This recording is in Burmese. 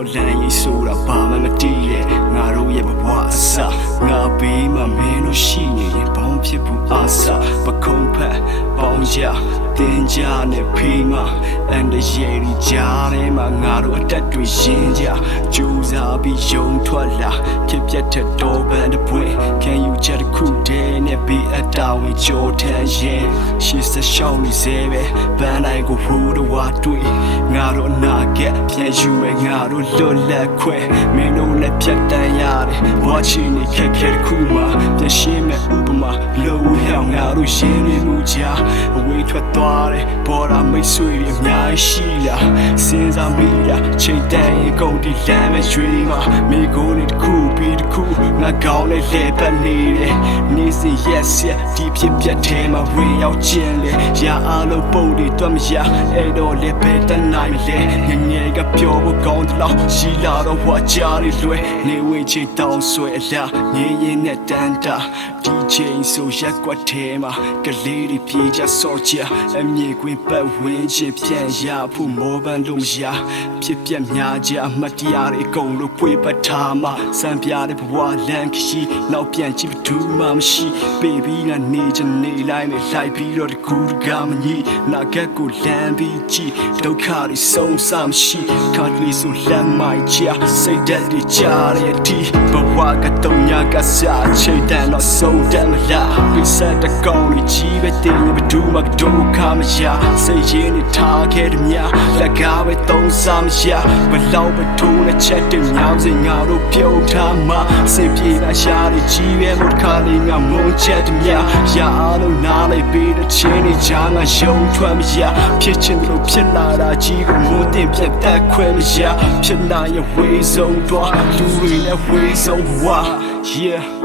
တော်လမ်းကြီးဆိုတာဘာမှမတည်ရဲ့ငါတို့ရဲ့ဘဝအစငါဘေးမှာမင်းတို့ရှိနေရင်ဘောင်းဖြစ်ဘူးအစပခုံးဖက်ပေါင်းကြတင်ကြနဲ့ဖေးမှာအန်တရေရီကြားထဲမှာငါတို့အတက်တွေရင်းကြကြိုးစားပြီးယုံထွက်လာဖြစ်ပြတဲ့တော်ပန်တစ်ပွင့်ခံယူချက်တစ်ခုတည်းနဲ့ဘေးအတားဝင်ကြောထမ်းရင်ရှေ့ဆက်ရှောင်းနေစေပဲဘန်းတိုင်းကိုဟိုးတော်ဝါတွေ့ငါတို့အနာကပြန်ယူမယ်ငါတို့လွတ်လပ်ခွင့်မင်းတို့လည်းဖြတ်တန်းရတယ်ဘဝချီနေခက်ခဲတစ်ခုမှာပြန်ရှင်းမဲ့ဥပမာလို့ဟောင်းငါတို့ရှင်းနေမှုကြအဝေးထွက်သွားတယ်ပေါ်တာမိတ်ဆွေတွေအများရှိလားစဉ်းစားမိလားချိန်တန်ရင်ကုန်ဒီလမ်းမဲ့ရွှေမှာမိကိုယ်တွေတစ်ခုပြီးတစ်ခုငါကောင်းနဲ့လဲပတ်နေတယ်နေစီရက်ဆက်ဒီဖြစ်ပြတ်ထဲမှာဝင်ရောက်ခြင်းလေရာအားလုံးပုံတွေတွတ်မရအဲ့တော့လည်းပဲတနိုင်လေငငယ်ကပြောဖို့ကောင်းတယ်လို့ရှိလာတော့ဟွာကြားတွေလွယ်နေဝင်ချိန်တောင်းဆွဲအလားငင်းရင်နဲ့တန်တာဒီချိန်ဆိုရက်ကွက်ထဲမှာကလေးတွေပြေးကြစော်ကြအမြေကွင်းပတ်ဝန်းကျင်ပြန်ရဖို့မောပန်းလို့မရဖြစ်ပြက်များကြအမှတ်တရတွေအကုန်လုံးပွေပတ်ထားမှစံပြတဲ့ဘဝလမ်းခရီးနောက်ပြန်ကြည့်ဘူးမှမရှိ baby ကနေချင်နေလိုက်နဲ့လိုက်ပြီးတော့တကူတကမကြီးနာကက်ကိုလမ်းပြီးကြည့်ဒုက္ခတွေဆုံးစမရှိခါတွေဆိုလမ်းမိုက်ချစိတ်ဓာတ်တွေကြားရတဲ့ဘဝကတော့ညကစားချိန်တန်တော့ဆုံးတမ်းမလားပြဆက်တကောင်းကြီးပဲတင်ဘဒူးမဒုက္ခမရစိတ်ရင်းနဲ့ထားခဲ့တယ်များလက်ကားပဲသုံးစားမရဘလောက်ပဲထိုးနဲ့ချက်တင်များစင်ငါတို့ပြုတ်ထားမှစိတ်ပြေတာရှားတွေကြီးပဲမခါလေးငါမုန်းချက်တယ်များရာအားလုံးနားလိုက်ပြီးတဲ့ချင်းတွေကြားငါယုံထွက်မရဖြစ်ချင်လို့ဖြစ်လာတာကြီးကိုမိုးတင်ပြတ်တက်ခွဲမရဖြစ်လာရဲ့ဝေးဆုံးတော့လူတွေနဲ့ဝေးဆုံးဘဝ yeah